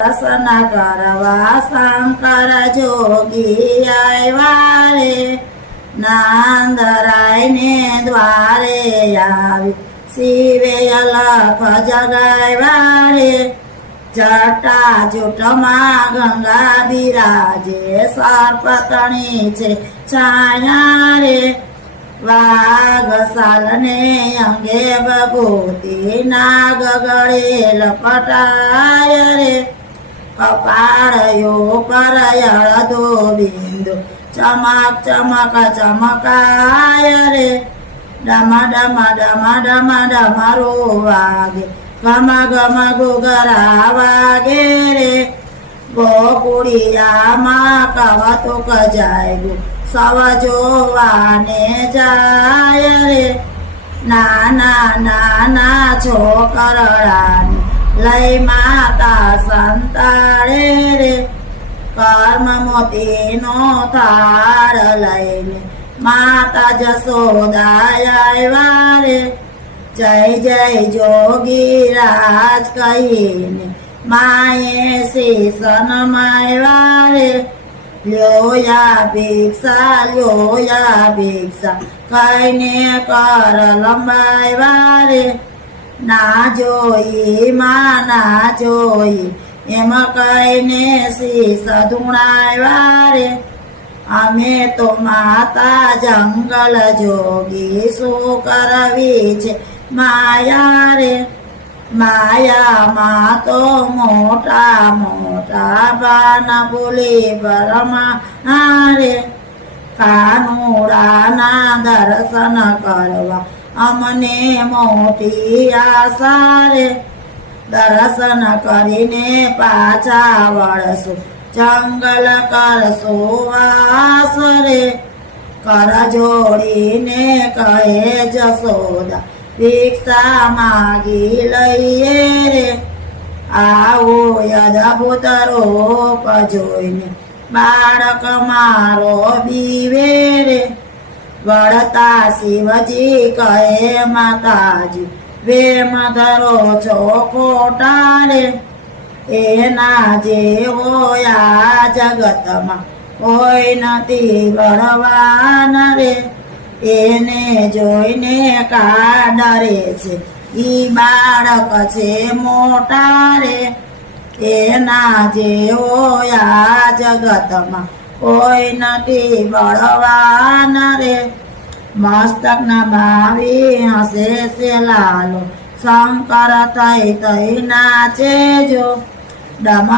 દર્શન કરવા શંકર જોગી આવ્યા રે, નાંદરાયને દ્વારે આવી શિવે અલખ જગાવ્યા રે, જટા જૂટમાં ગંગા બિરાજે સર્પતણી છે છાયા રે, વાઘસાલને અંગે બભૂતિ નાગ ગળે લપટાય રે, કપાળયો પર અળધો બિંદુ ચમક ચમક ચમકાય રે, ડમ ડમ ડમ ડમ ડમરો વાગે ગમ ગમ ગુગરા વાગે રે, ગોકુળિયામાં કવતુક જાગ્યું સવ જોવાને જાય રે, નાના નાના છોકરડાને લઈ માતા સંતાડે રે, કર્મ મોતીનો થાળ લઈને માતા જશોદા આવ્યા રે, જય જય જોગીરાજ કહીને માએ શીશ નમાવ્યા રે, લ્યોયા ભિક્ષા કહીને કર લંબાવ્યા રે, ના જોઈ માં ના જોઈ એમ કહીને શીશ ધૂણાવ્યા રે, અમે તો માતા જંગલ જોગી શું કરવી છે માયા રે, માયામાં તો મોટા મોટા બાન બોલી બરમા રે, કાનુડાના દર્શન કરવા અમને મોટી આશા રે, દર્શન કરીને પાછા વળશું જંગલ કરશો વાસ રે, કર જોડીને કહે જશોદા ભિક્ષા માગી લઈએ રે, આવો અદભુત રૂપ જોઈને બાળક મારો બીવે રે, વળતા શિવજી કહે માતાજી વેમ ધરો છો ખોટા રે, એના જેવો આ જગતમાં કોઈ નથી બળવાન રે, એને જોઈને કા ડરે છે ઈ બાળક છે મોટા રે, એના જેવો આ જગતમાં કોઈ નથી બળવાન રે, મસ્તક નમાવી હસે છે લાલો શંકર થઈ થઈ નાચે જો, ડમ